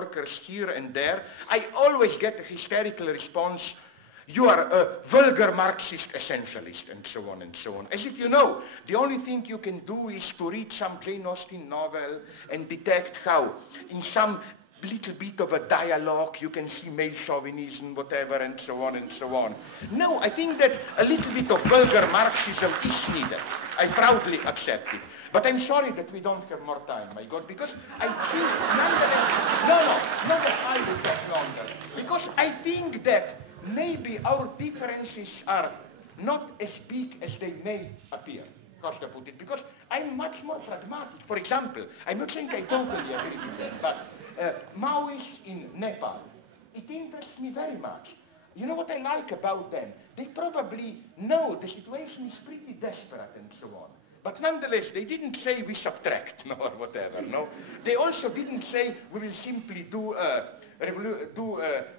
workers here and there, I always get a hysterical response, you are a vulgar Marxist essentialist, and so on and so on. As if you know, the only thing you can do is to read some Jane Austen novel and detect how in some little bit of a dialogue you can see male chauvinism, whatever, and so on and so on. No, I think that a little bit of vulgar Marxism is needed. I proudly accept it. But I'm sorry that we don't have more time, my God, because I think nonetheless, not that I will talk longer, because I think that maybe our differences are not as big as they may appear, how should I put it, because I'm much more pragmatic. For example, I'm not saying I totally agree with them, but Maoists in Nepal, it interests me very much. You know what I like about them? They probably know the situation is pretty desperate and so on. But nonetheless, they didn't say we subtract, no, or whatever, no. They also didn't say we will simply do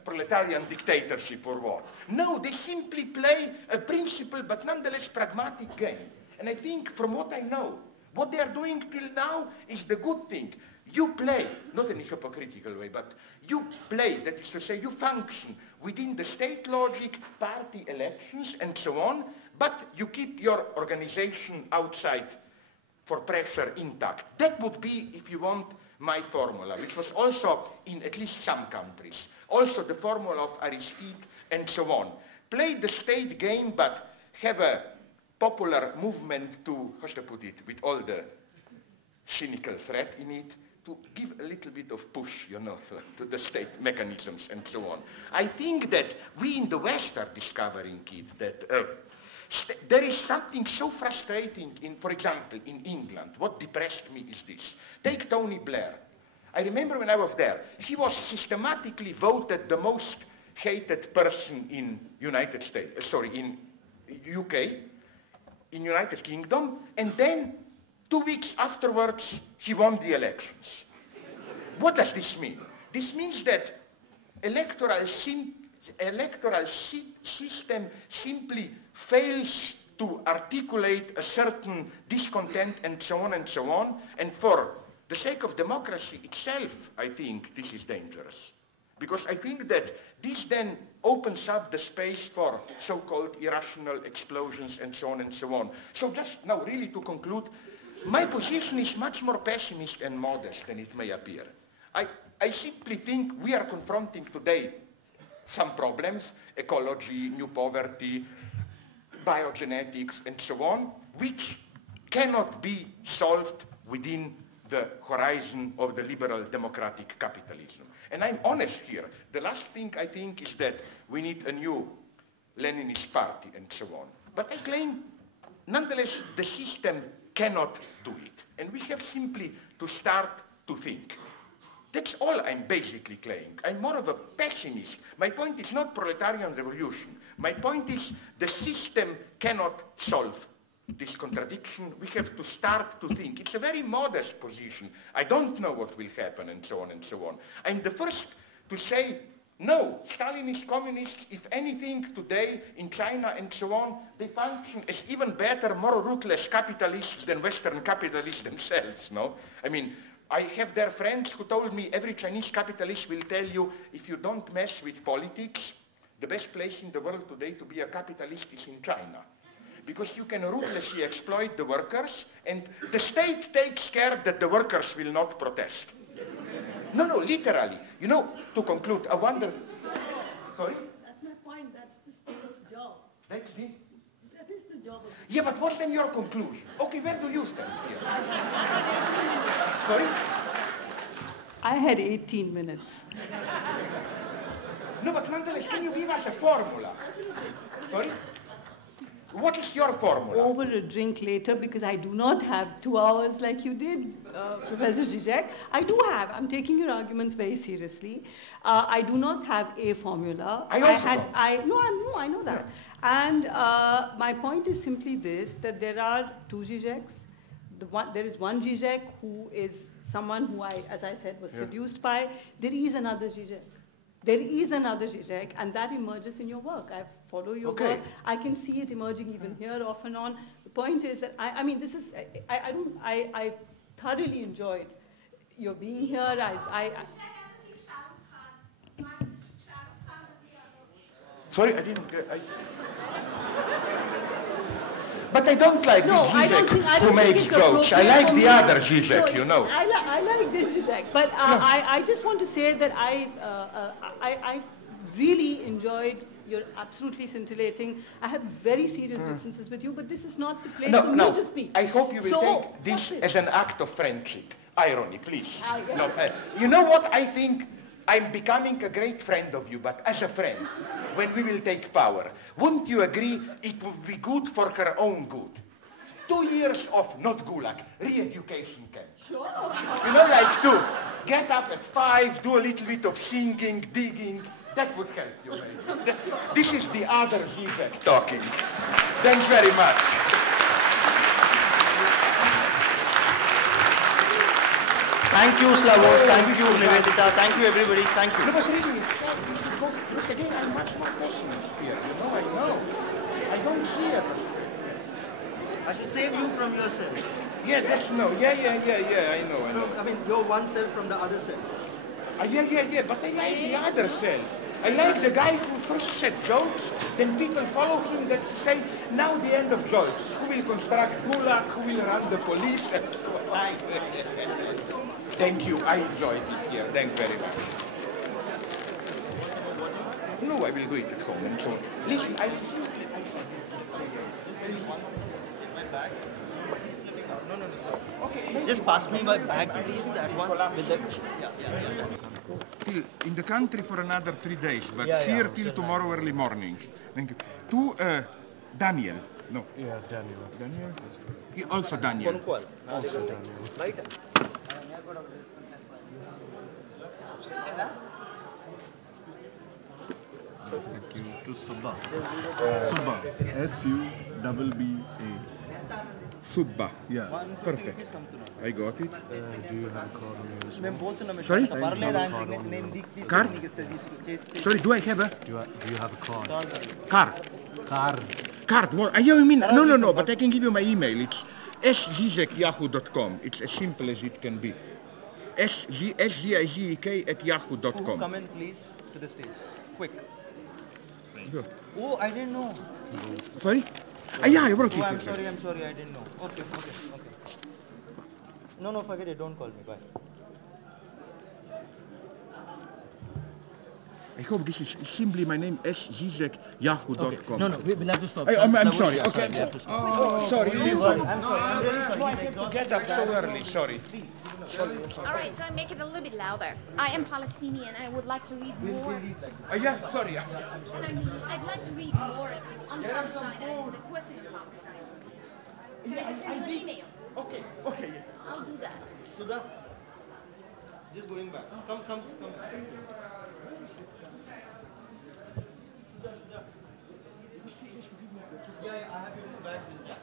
proletarian dictatorship or what. No, they simply play a principled but nonetheless pragmatic game. And I think from what I know, what they are doing till now is the good thing. You play, not in a hypocritical way, but you play, that is to say, you function within the state logic, party elections, and so on, but you keep your organization outside for pressure intact. That would be, if you want, my formula, which was also in at least some countries. Also the formula of Aristide, and so on. Play the state game, but have a popular movement to, how should I put it, with all the cynical threat in it, to give a little bit of push, you know, to the state mechanisms and so on. I think that we in the West are discovering it, that there is something so frustrating in, for example, in England. What depressed me is this. Take Tony Blair. I remember when I was there, he was systematically voted the most hated person in United States, in UK, in United Kingdom, and then 2 weeks afterwards, he won the elections. What does this mean? This means that electoral system simply fails to articulate a certain discontent and so on and so on. And for the sake of democracy itself, I think this is dangerous. Because I think that this then opens up the space for so-called irrational explosions and so on and so on. So just now really to conclude, my position is much more pessimist and modest than it may appear. I simply think we are confronting today some problems, ecology, new poverty, biogenetics, and so on, which cannot be solved within the horizon of the liberal democratic capitalism. And I'm honest here. The last thing I think is that we need a new Leninist party and so on. But I claim, nonetheless, the system cannot do it. And we have simply to start to think. That's all I'm basically claiming. I'm more of a pessimist. My point is not proletarian revolution. My point is the system cannot solve this contradiction. We have to start to think. It's a very modest position. I don't know what will happen and so on and so on. I'm the first to say, no, Stalinist communists, if anything, today in China and so on, they function as even better, more ruthless capitalists than Western capitalists themselves, no? I mean, I have their friends who told me every Chinese capitalist will tell you, if you don't mess with politics, the best place in the world today to be a capitalist is in China. Because you can ruthlessly exploit the workers, and the state takes care that the workers will not protest. No, literally. You know, to conclude, I wonder... Sorry? That's my point. That's the state's job. That is the job of the state. Yeah, but what's then your conclusion? Okay, where do you stand here? Sorry? I had 18 minutes. No, but nonetheless, can you give us a formula? Sorry? What is your formula? Over a drink later, because I do not have 2 hours like you did, Professor Žižek. I'm taking your arguments very seriously. I do not have a formula. I know that. Yeah. And my point is simply this, that there are 2 Žižeks. There is one Žižek who is someone who I, as I said, was seduced by. There is another Žižek. There is another Žižek, and that emerges in your work. I follow your work. I can see it emerging even here off and on. The point is that, I thoroughly enjoyed your being here. Sorry, I didn't get... But I don't like No, the I don't Žižek think who makes it's jokes. I appropriate like for the me. other Žižek, No, you know. I like this Žižek, but I just want to say that I really enjoyed your absolutely scintillating. I have very serious differences with you, but this is not the place for me to speak. I hope you will So, take this that's it. as an act of friendship. Irony, please. Yeah. No, you know what? I think I'm becoming a great friend of you, but as a friend, when we will take power, wouldn't you agree it would be good for her own good? 2 years of, not gulag, re-education camps. Sure. You know, like to get up at 5, do a little bit of singing, digging. That would help you, maybe. This is the other Žižek talking. Thanks very much. Thank you, Slavoj. Thank you, Nivedita. Thank you, everybody. Thank you. No, but really, we should go, because again, I'm much more pessimist here. You know, I know. I don't see it. I should save you from yourself. Yeah, that's no. Yeah, I know. I mean, you're one self from the other self. Yeah, but I like the other self. I like the guy who first said jokes, then people follow him that say, now the end of jokes. Who will construct gulag, who will run the police, and so on. Thank you, I enjoyed it here. Thank you very much. No, I will do it at home and so on. Listen, I will simply... Okay, Just pass me my bag, please, that one. With the, Till in the country for another 3 days, but Yeah, here yeah. till tomorrow early morning. Thank you. To Daniel. No. Yeah, Daniel. Daniel? Yeah, also Daniel. Also Daniel. Right? Thank you. To Subba. Subba. S-U-B-B-A. Subba. Yeah. Perfect. I got it. Do you have a card on you? Sorry? Card? Sorry, do I have a Do you have a card? card? Card. Card? What? You mean? No, but I can give you my email. It's sžizek@yahoo.com. It's as simple as it can be. sgizek@yahoo.com. Come in, please, to the stage. Quick. Go. Oh, I didn't know. Sorry? Yeah, I brought Oh, it. I'm sorry, I didn't know. Okay. No, forget it, don't call me, bye. I hope this is simply my name, sžizek@yahoo.com. No, we'll have to stop. I'm sorry. Yeah, Okay. we have to stop. Oh, sorry. I'm really sorry. I have to get up so early. Sorry. All right, so I'm making it a little bit louder. I am Palestinian. I would like to read more. Yeah, sorry. And I'd like to read more of you on Palestine and the question of Palestine. Can I just send you an email? Okay. I'll do that. Sudha, just going back. Come. Yeah, I have your 2 bags in chat.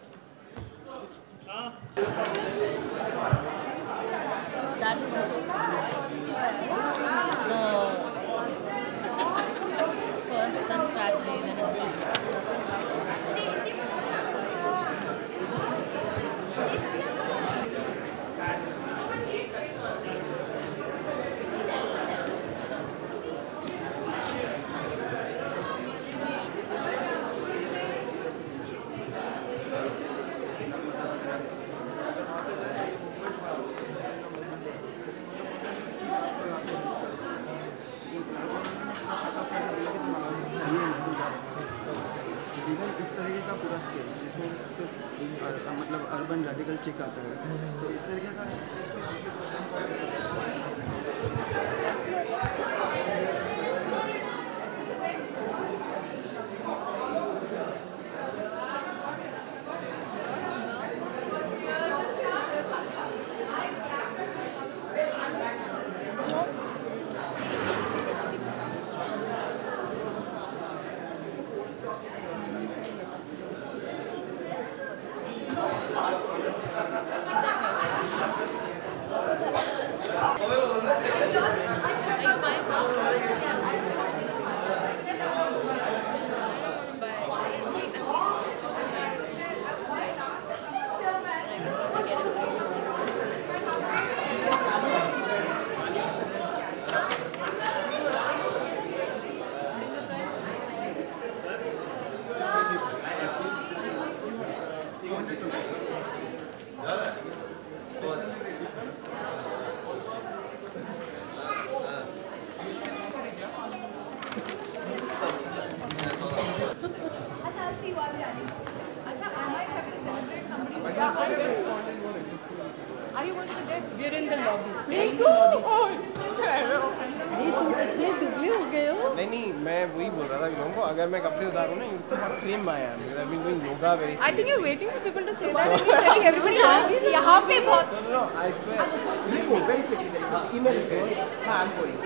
So that is the first a strategy, then a sweeps. इस तरीके का पूरा space जिसमें सिर्फ मतलब urban radical चिक आता है तो इस तरीके का Are you going to get? We're in the lobby. ये दुबले हो गए हो? नहीं मैं वही बोल रहा था लोगों को अगर मैं कपड़े उतारूँ ना you should not claim I am because I've been doing yoga very seriously. I think you're waiting for people to say that and you're telling everybody यहाँ पे बहुत. No, I swear. Email it. I'm going.